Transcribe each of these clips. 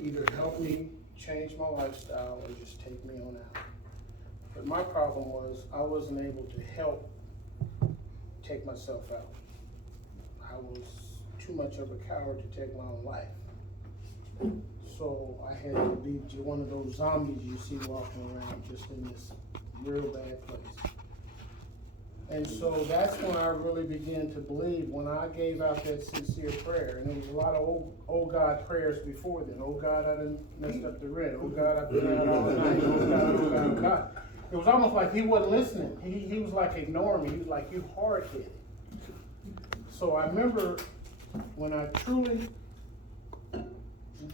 either help me change my lifestyle or just take me on out. But my problem was I wasn't able to help take myself out. I was too much of a coward to take my own life. So I had to be one of those zombies you see walking around just in this real bad place. And so that's when I really began to believe, when I gave out that sincere prayer. And there was a lot of oh God prayers before then. Oh God, I done messed up the rent. Oh God, I've been out all night. Oh God, oh God, oh God. It was almost like he wasn't listening. He was like ignoring me. He was like, you hard-headed. So I remember when I truly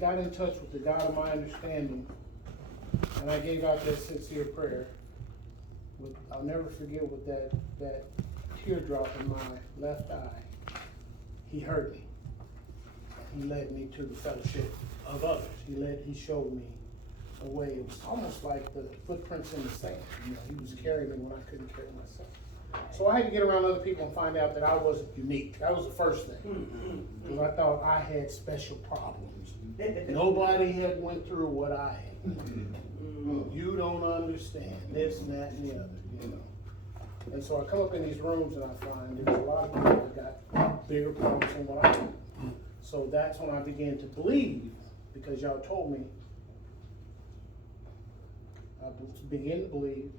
got in touch with the God of my understanding, and I gave out that sincere prayer. I'll never forget with that teardrop in my left eye. He heard me. He led me to the fellowship of others. He showed me a way. It was almost like the footprints in the sand. He was carrying me when I couldn't carry myself. So I had to get around other people and find out that I wasn't unique. That was the first thing. Because I thought I had special problems. Nobody had went through what I had. You don't understand this and that and the other, And so I come up in these rooms and I find there's a lot of people that got bigger problems than what I do. So that's when I began to believe, because y'all told me, I began to believe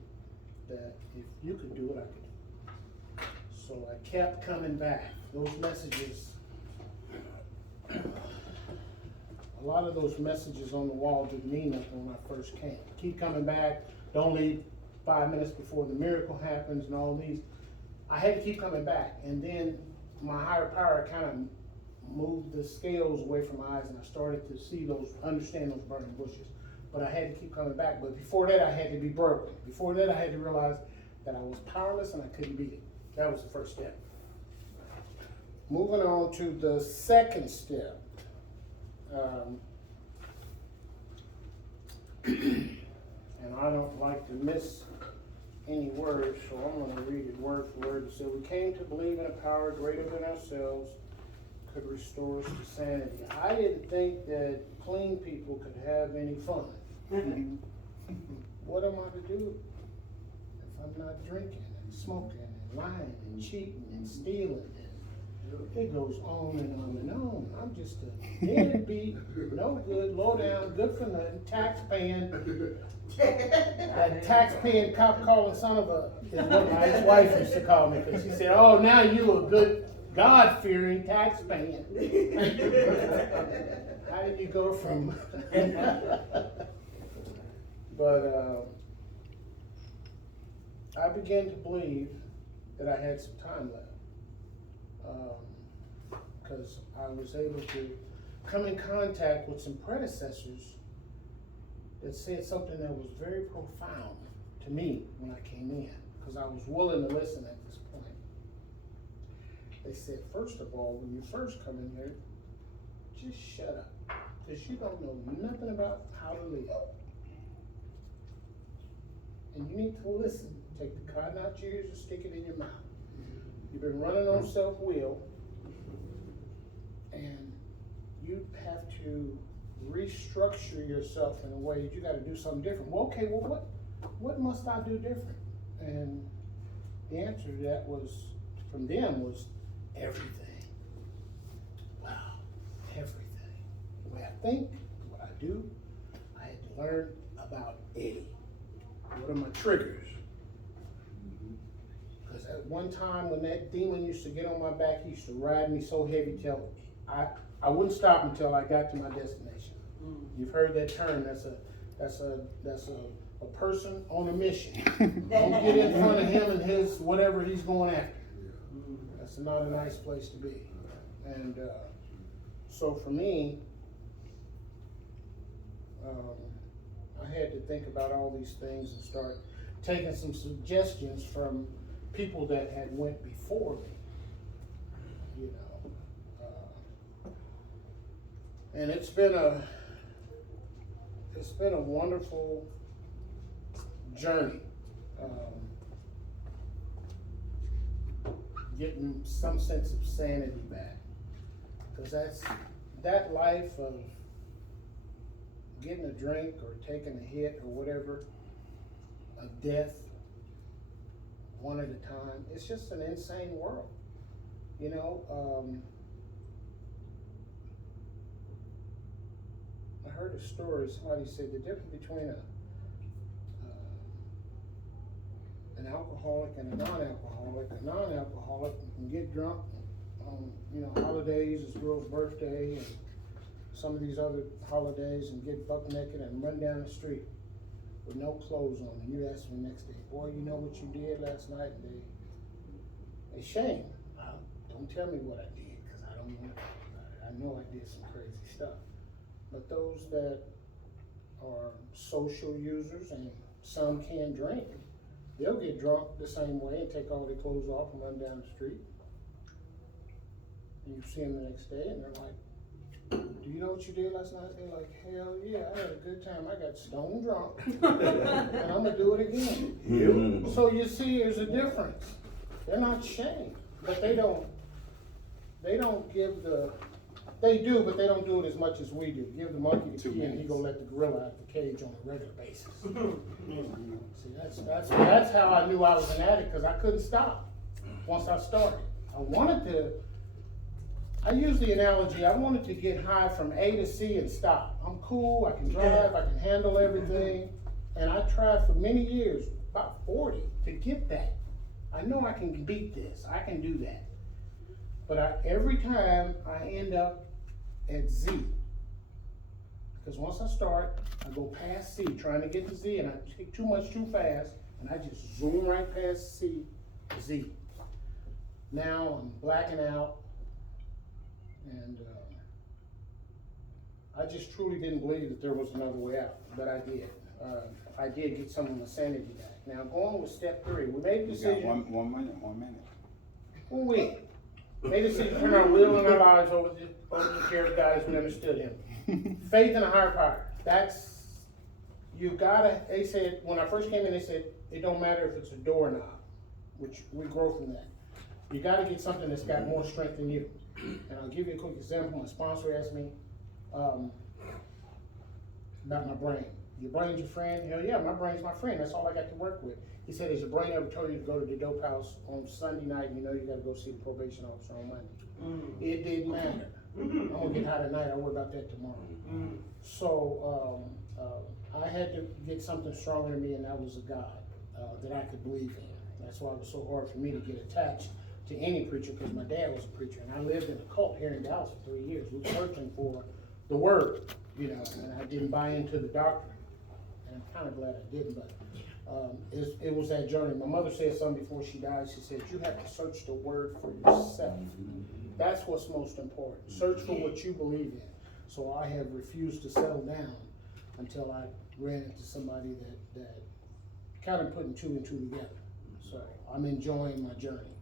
that if you could do it, I could do it. So I kept coming back. Those messages, a lot of those messages on the wall didn't mean nothing when I first came. Keep coming back, don't leave 5 minutes before the miracle happens and all these. I had to keep coming back. And then my higher power kind of moved the scales away from my eyes and I started to see understand those burning bushes. But I had to keep coming back. But before that, I had to be broken. Before that, I had to realize that I was powerless and I couldn't beat it. That was the first step. Moving on to the second step. And I don't like to miss any words, so I'm going to read it word for word. It said, we came to believe in a power greater than ourselves could restore us to sanity. I didn't think that clean people could have any fun. What am I to do if I'm not drinking and smoking and lying and cheating and stealing? It goes on and on and on. I'm just a deadbeat, no good, low down, good for nothing, tax-paying, that tax-paying cop calling son of a, is what my ex-wife used to call me, because she said, oh, now you a good, God-fearing tax-paying. How did you go from, but I began to believe that I had some time left. Because I was able to come in contact with some predecessors that said something that was very profound to me when I came in, because I was willing to listen at this point. They said, first of all, when you first come in here, just shut up, because you don't know nothing about how to live. And you need to listen. Take the cotton out your ears and stick it in your mouth. You've been running on self-will, and you have to restructure yourself in a way that you got to do something different. Well, okay, well, what must I do different? And the answer to that was, from them, was everything. Wow, everything. The way I think, what I do, I had to learn about Eddie. What are my triggers? Because at one time when that demon used to get on my back, he used to ride me so heavy till I wouldn't stop until I got to my destination. You've heard that term. That's a person on a mission. Don't get in front of him and his whatever he's going after. That's not a nice place to be. And so for me, I had to think about all these things and start taking some suggestions from people that had went before me, you know. And it's been a wonderful journey, getting some sense of sanity back, because that life of getting a drink or taking a hit or whatever, a death, one at a time. It's just an insane world, you know. I heard a story, somebody said the difference between an alcoholic and a non-alcoholic can get drunk on, you know, holidays, his girl's birthday, and some of these other holidays, and get buck naked and run down the street with no clothes on. And you ask them the next day, boy, you know what you did last night? And they shame. Don't tell me what I did, because I don't want to talk about it. I know I did some crazy stuff. But those that are social users, and some can drink, they'll get drunk the same way and take all their clothes off and run down the street. And you see them the next day and they're like, do you know what you did last night? They're like, hell yeah, I had a good time. I got stone drunk and I'm gonna do it again. Mm-hmm. So you see, there's a difference. They're not shamed, but they don't give the, they do, but they don't do it as much as we do. Give the monkey the key and he go let the gorilla out of the cage on a regular basis. See, that's how I knew I was an addict, because I couldn't stop once I started. I use the analogy, I wanted to get high from A to C and stop. I'm cool, I can drive, I can handle everything. And I tried for many years, about 40, to get that. I know I can beat this, I can do that. But every time I end up at Z. Because once I start, I go past C, trying to get to Z, and I take too much too fast, and I just zoom right past C, Z. Now I'm blacking out, and I just truly didn't believe that there was another way out, but I did. I did get some of my sanity back. Now going with step 3, we made a decision. You got one minute. We made a decision to turn our will and our lives over to care of God as we understood Him. Faith in a higher power. They said, when I first came in, they said, it don't matter if it's a doorknob, which we grow from that. You gotta get something that's got more strength than you. And I'll give you a quick example. My sponsor asked me about my brain. Your brain's your friend? Hell yeah, my brain's my friend. That's all I got to work with. He said, has your brain ever told you to go to the dope house on Sunday night and you know you gotta go see the probation officer on Monday? It didn't matter. I'm gonna get high tonight, I'll worry about that tomorrow. So I had to get something stronger than me, and that was a God that I could believe in. That's why it was so hard for me to get attached to any preacher, because my dad was a preacher, and I lived in a cult here in Dallas for 3 years. We were searching for the word, you know, and I didn't buy into the doctrine. And I'm kind of glad I didn't, but it was that journey. My mother said something before she died. She said, you have to search the word for yourself. That's what's most important. Search for what you believe in. So I have refused to settle down until I ran into somebody that kind of putting 2 and 2 together. So I'm enjoying my journey.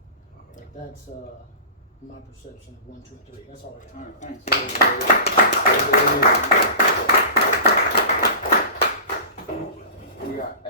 But that's my perception of 1, 2, 3. That's all I got. All right, thanks.